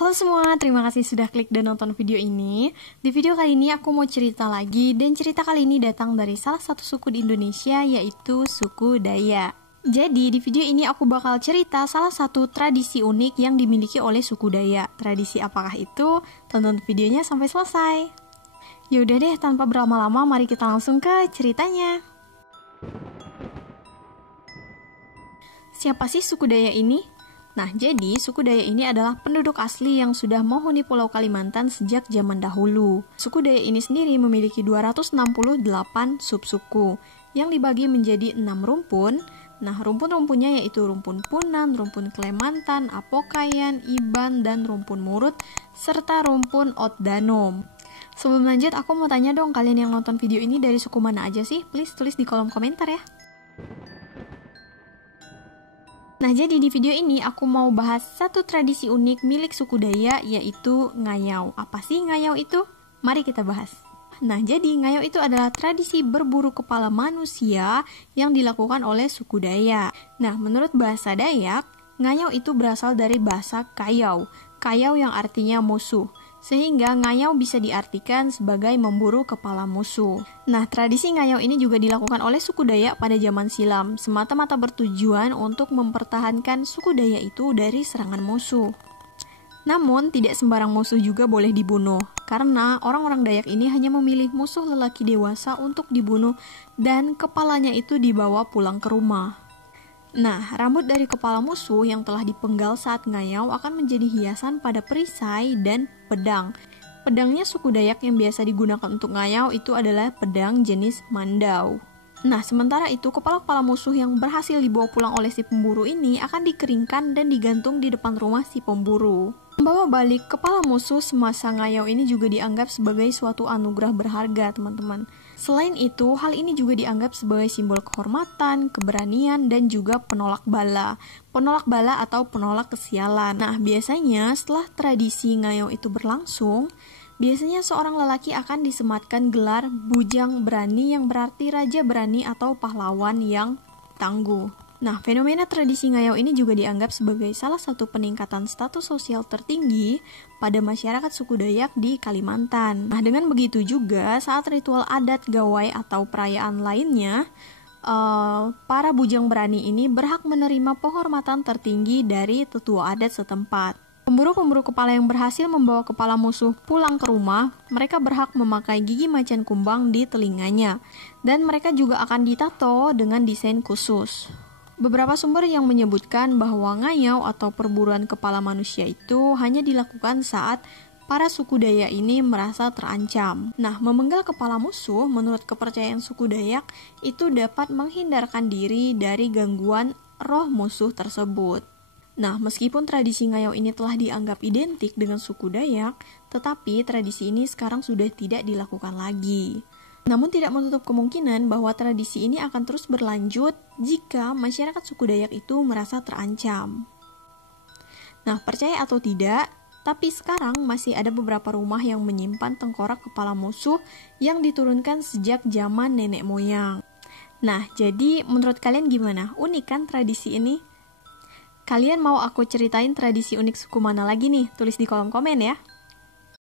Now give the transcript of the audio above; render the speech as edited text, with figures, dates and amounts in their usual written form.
Halo semua, terima kasih sudah klik dan nonton video ini. Di video kali ini aku mau cerita lagi, dan cerita kali ini datang dari salah satu suku di Indonesia, yaitu suku Dayak. Jadi di video ini aku bakal cerita salah satu tradisi unik yang dimiliki oleh suku Dayak. Tradisi apakah itu? Tonton videonya sampai selesai. Yaudah deh, tanpa berlama-lama mari kita langsung ke ceritanya. Siapa sih suku Dayak ini? Nah, jadi suku Dayak ini adalah penduduk asli yang sudah menghuni Pulau Kalimantan sejak zaman dahulu. Suku Dayak ini sendiri memiliki 268 subsuku yang dibagi menjadi 6 rumpun. Nah, rumpun-rumpunnya yaitu rumpun Punan, rumpun Klemantan, Apokayan, Iban, dan rumpun Murut, serta rumpun Otdanom. Sebelum lanjut, aku mau tanya dong, kalian yang nonton video ini dari suku mana aja sih? Please tulis di kolom komentar ya. Nah, jadi di video ini aku mau bahas satu tradisi unik milik suku Dayak, yaitu ngayau. Apa sih ngayau itu? Mari kita bahas. Nah, jadi ngayau itu adalah tradisi berburu kepala manusia yang dilakukan oleh suku Dayak. Nah, menurut bahasa Dayak, ngayau itu berasal dari bahasa kayau. Kayau yang artinya musuh. Sehingga ngayau bisa diartikan sebagai memburu kepala musuh. Nah, tradisi ngayau ini juga dilakukan oleh suku Dayak pada zaman silam, semata-mata bertujuan untuk mempertahankan suku Dayak itu dari serangan musuh. Namun, tidak sembarang musuh juga boleh dibunuh, karena orang-orang Dayak ini hanya memilih musuh lelaki dewasa untuk dibunuh dan kepalanya itu dibawa pulang ke rumah. Nah, rambut dari kepala musuh yang telah dipenggal saat ngayau akan menjadi hiasan pada perisai dan pedang. Pedangnya suku Dayak yang biasa digunakan untuk ngayau itu adalah pedang jenis mandau. Nah, sementara itu kepala-kepala musuh yang berhasil dibawa pulang oleh si pemburu ini akan dikeringkan dan digantung di depan rumah si pemburu. Membawa balik kepala musuh semasa ngayau ini juga dianggap sebagai suatu anugerah berharga, teman-teman. Selain itu, hal ini juga dianggap sebagai simbol kehormatan, keberanian, dan juga penolak bala. Penolak bala atau penolak kesialan. Nah, biasanya setelah tradisi ngayau itu berlangsung, biasanya seorang lelaki akan disematkan gelar bujang berani yang berarti raja berani atau pahlawan yang tangguh. Nah, fenomena tradisi ngayau ini juga dianggap sebagai salah satu peningkatan status sosial tertinggi pada masyarakat suku Dayak di Kalimantan. Nah, dengan begitu juga saat ritual adat, gawai, atau perayaan lainnya, para bujang berani ini berhak menerima penghormatan tertinggi dari tetua adat setempat. Pemburu-pemburu kepala yang berhasil membawa kepala musuh pulang ke rumah, mereka berhak memakai gigi macan kumbang di telinganya, dan mereka juga akan ditato dengan desain khusus. Beberapa sumber yang menyebutkan bahwa ngayau atau perburuan kepala manusia itu hanya dilakukan saat para suku Dayak ini merasa terancam. Nah, memenggal kepala musuh menurut kepercayaan suku Dayak itu dapat menghindarkan diri dari gangguan roh musuh tersebut. Nah, meskipun tradisi ngayau ini telah dianggap identik dengan suku Dayak, tetapi tradisi ini sekarang sudah tidak dilakukan lagi. Namun tidak menutup kemungkinan bahwa tradisi ini akan terus berlanjut jika masyarakat suku Dayak itu merasa terancam. Nah, percaya atau tidak, tapi sekarang masih ada beberapa rumah yang menyimpan tengkorak kepala musuh yang diturunkan sejak zaman nenek moyang. Nah, jadi menurut kalian gimana? Unik kan tradisi ini? Kalian mau aku ceritain tradisi unik suku mana lagi nih? Tulis di kolom komen ya.